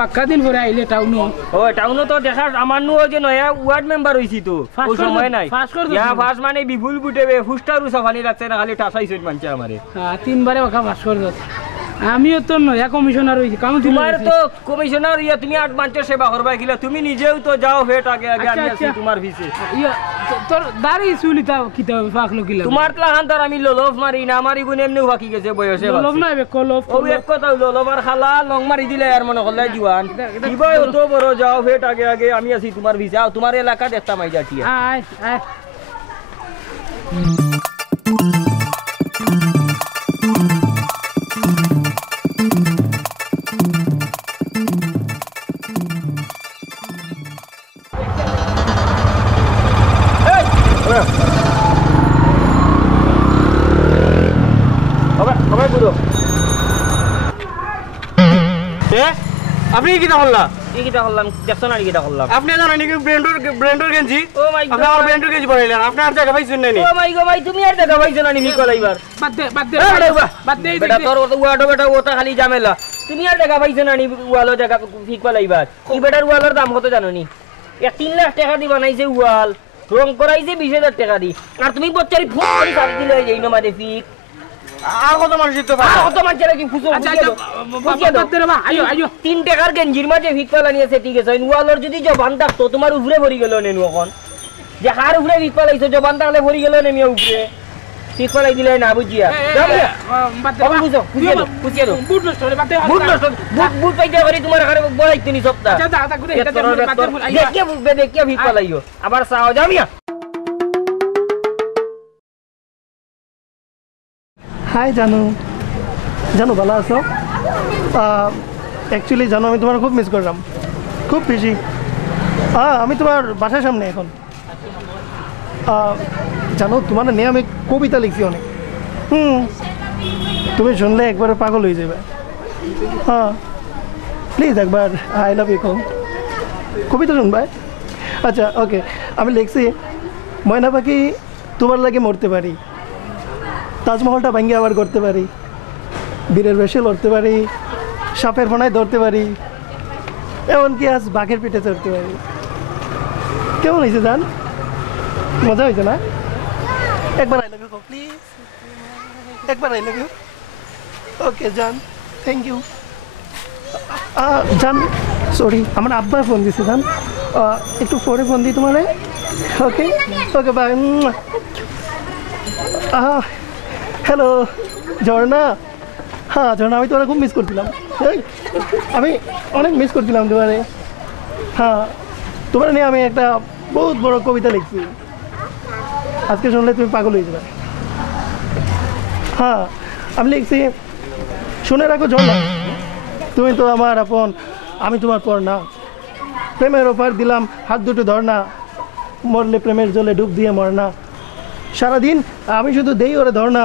বাক্কা দিন পরে আইলে টাউন ও টাউন তো দেখার আমার নু যে নয়া ওয়ার্ড মেম্বার হইছি তো ওই সময় নাই ইয়া ফাস মানে বিপুল বুটেবে ফুস্টারু সাফানি লাগছে না খালি টাসাইছ মানছে আমারে তিনবারে ওকা পাস করে যাচ্ছে আমিও তো নয়া কমিশনার হইছি কাউন্সিলর তোমার তো কমিশনার ইয়া তুমি আট মানুষের সেবা করবা গিলা তুমি নিজেও তো যাও ফেট আগে আগে আমি আছি তোমার ভিসে ইয়া তোর দাড়ি চুলিটা কিতা ফাকলো কিলা তোমার প্লাহান্তার আমি ললফ মারি না মারি গুণ এমনি বাকি গেছে বয়সে ললফ না বে কলফ ও এক কথা ললফ আর খালা লং মারি দিলে আর মনে করলে জীবন দিবাই অত বড় যাও ফেট আগে আগে আমি আছি তোমার ভিসে আর তোমার এলাকা দেখতাম আই যাটি আয় আয় আপনি কিটা করলাম কিটা করলাম দেখছো না কিটা করলাম আপনি জানেন নাকি ব্র্যান্ডের গেঞ্জি ও মাই গড আপনি আমার ব্র্যান্ডের গেঞ্জি পরাইলেন আপনি আর জায়গা পাইছেন না ও মাই গড ভাই তুমি আর জায়গা পাইছো না নি কলাইবার বাদ দে বেটা তোর ওয়াডো বেটা ওটা খালি ঝামেলা তুমি আর জায়গা পাইছো না নি ওয়ালো জায়গা ঠিক কলাইবার কি বেটার ওয়ালের দাম কত জানো নি 3 লাখ টাকা দি বানাইছে ওয়াল রং করাইছে 20000 টাকা দি আর তুমি বচ্চারি ফোন করে সারি দিলে এই নমাদে ফিক আর কত মানুষ তো আর কত মানুষের কি ফুসো বুঝিয়ে দাও আইও আইও 3 টাকার গেঞ্জির মাঝে ভিকপালা নিয়েছে ঠিক আছে ওয়ালর যদি জবান থাকতো তোমার উপরে ভরি গেল নেনু এখন যে হার উপরে ভিকপালাইছো জবান থাকলে ভরি গেল নেমিয়া উপরে ভিকপালাই দিলে না বুঝিয়া বুঝো বুঝিয়ে দাও বুট নষ্ট করে বাতে বুট পাইতে পারি তোমার ঘরে বড়াইতে নি সপ্তাহ আচ্ছা দাদা করে এটা দেখিয়া ভিকপালাইও আবার সাও যামিয়া হাই জানো জানো ভালো আছো অ্যাকচুয়ালি জানো আমি তোমার খুব মিস করলাম খুব বেশি আমি তোমার বাসার সামনে এখন জানো তোমার নিয়ে আমি কবিতা লিখছি অনেক তুমি শুনলে একবারে পাগল হয়ে যাবে প্লিজ একবার আই লাভ ইউ কবিতা শুনবা আচ্ছা ওকে আমি লিখছি ময়না পাখি তোমার লাগে মরতে পারি তাজমহলটা ভাঙ্গে আবার করতে পারি বীরের বেশে লড়তে পারি সাপের ফোনায় ধরতে পারি এমনকি আজ বাঘের পিঠে চড়তে পারি কেমন হয়েছে জান মজা হয়েছে না একবার আই লাভ ইউ প্লিজ একবার আই লাভ ইউ ওকে জান থ্যাংক ইউ জান সরি আমার আব্বা ফোন দিছে জান একটু পরে ফোন দিই তোমার ওকে ওকে বাই হ্যালো ঝর্ণা হ্যাঁ ঝর্ণা আমি তোমার খুব মিস করছিলাম আমি অনেক মিস করছিলাম তোমারে হ্যাঁ তোমার নিয়ে আমি একটা বহুত বড় কবিতা লিখছি আজকে শুনলে তুমি পাগল হয়ে যাবে হ্যাঁ আমি লিখছি শুনে রাখো ঝর্ণা তুমি তো আমার আপন আমি তোমার পর না প্রেমের ওপার দিলাম হাত দুটো ধর না মরলে প্রেমের জলে ডুব দিয়ে মর না সারাদিন আমি শুধু দেই ওরে ধর না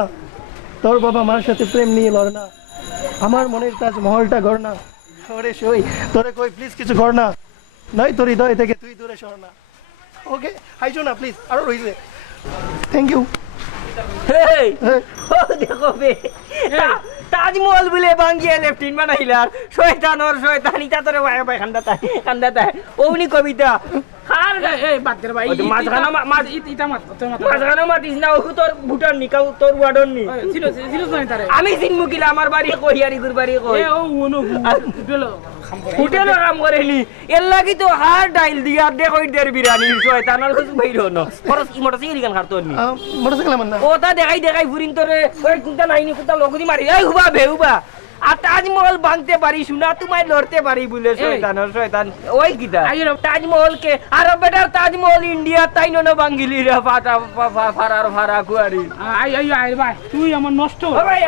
তোর বাবা মার সাথে প্রেম নিয়ে লড় না আমার মনের তাজমহলটা গড় না ওরে সই তোরে কই প্লিজ কিছু কর না নয় তোর হৃদয় থেকে তুই দূরে সর না ওকে হাইছো না প্লিজ আরো রইছে থ্যাংক ইউ দেখো বে তাজমহল বলে বাঙ্গিয়ে লেফটিন বানাইলার শয়তানর শয়তানিটা তোরে ভাই ভাই খান্দাতা ওনি কবিতা আর এই বাদর ভাই মাঝখানা মাঝ ইটা মাত মাঝখানা মাতিস না ও তোর ভুটান নি কাউ তোর ওয়াডন নি সিরিয়াস নাই তারে আমি সিনমু কিলা আমার বাড়ি কহিয়ারি গুর বাড়ি কই এ ও ওনো হোটেল কাম করেনি এর লাগি তো হার ডাইল দিয়া দেখো দের বিরিয়ানি শয়তানর কিছু বাইরো ন মোটরসাইকেল গান খারতো নি মোটরসাইকেল মান না ওটা দেখাই ফুরিন তোরে ওই চিন্তা নাইনি কোটা লগদি মারি এই হুবা বেহুবা আর তাজমহল ভাঙতে পারি শোনা তোমায় লড়তে পারি বলে শয়তান ওই কিটা তাজমহল কে আর বেটার তাজমহল ইন্ডিয়া তাই ন বাঙ্গিলি রে ফাটা ফারার ফারা কুয়ারি আই আই আই ভাই তুই আমার নষ্ট ভাই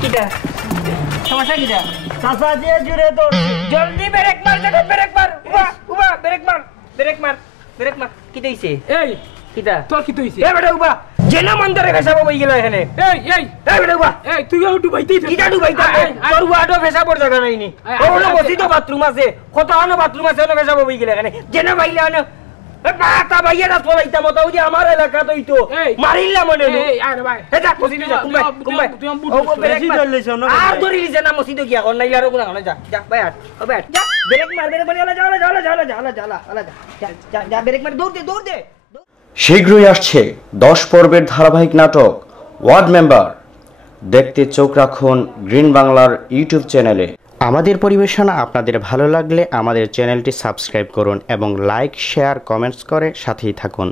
কিটা সমস্যা কিটা চাচা যে জুড়ে তো জলদি ব্রেক মার দেখো ব্রেক মার উবা ব্রেক মার কি দেইছে এই কিটা তোর কি হইছে এ বেটা উবা জেনা মন্দরে ফেসাবো বই গেল এখানে এই বেটা উবা এই তুই ওটু বাইতেই থাক কিটা ডুবাইতা তোর ওয়াডো ফেসাবর জায়গা নাইনি ওনো মসজিদ বাথরুম আছে কত আনো বাথরুম আছে ওনো ফেসাবো বই গেল এখানে জেনা বাইলে আনো পাতা ভাইয়া না তোলাইতা মতো ওই যে আমার এলাকা তোই তো মারিলা মনে হলো এই আরে ভাই হে যা মসজিদে যা কুম্বাই কুম্বাই ও ব্রেক ধরলিছ না আর ধরিলিছ না মসজিদে গিয়া কোন নাইলা রকম না যা যা ভাই আট ও ব্যাট যা ব্রেক মার যা ব্রেক মার দৌড় দে শীঘ্রই আসছে 10 পর্বের ধারাবাহিক নাটক ওয়ার্ড মেম্বার। দেখতে চোখ রাখুন গ্রিন বাংলার ইউটিউব চ্যানেলে। আমাদের পরিবেশনা আপনাদের ভালো লাগলে আমাদের চ্যানেলটি সাবস্ক্রাইব করুন এবং লাইক, শেয়ার, কমেন্টস করে সাথেই থাকুন।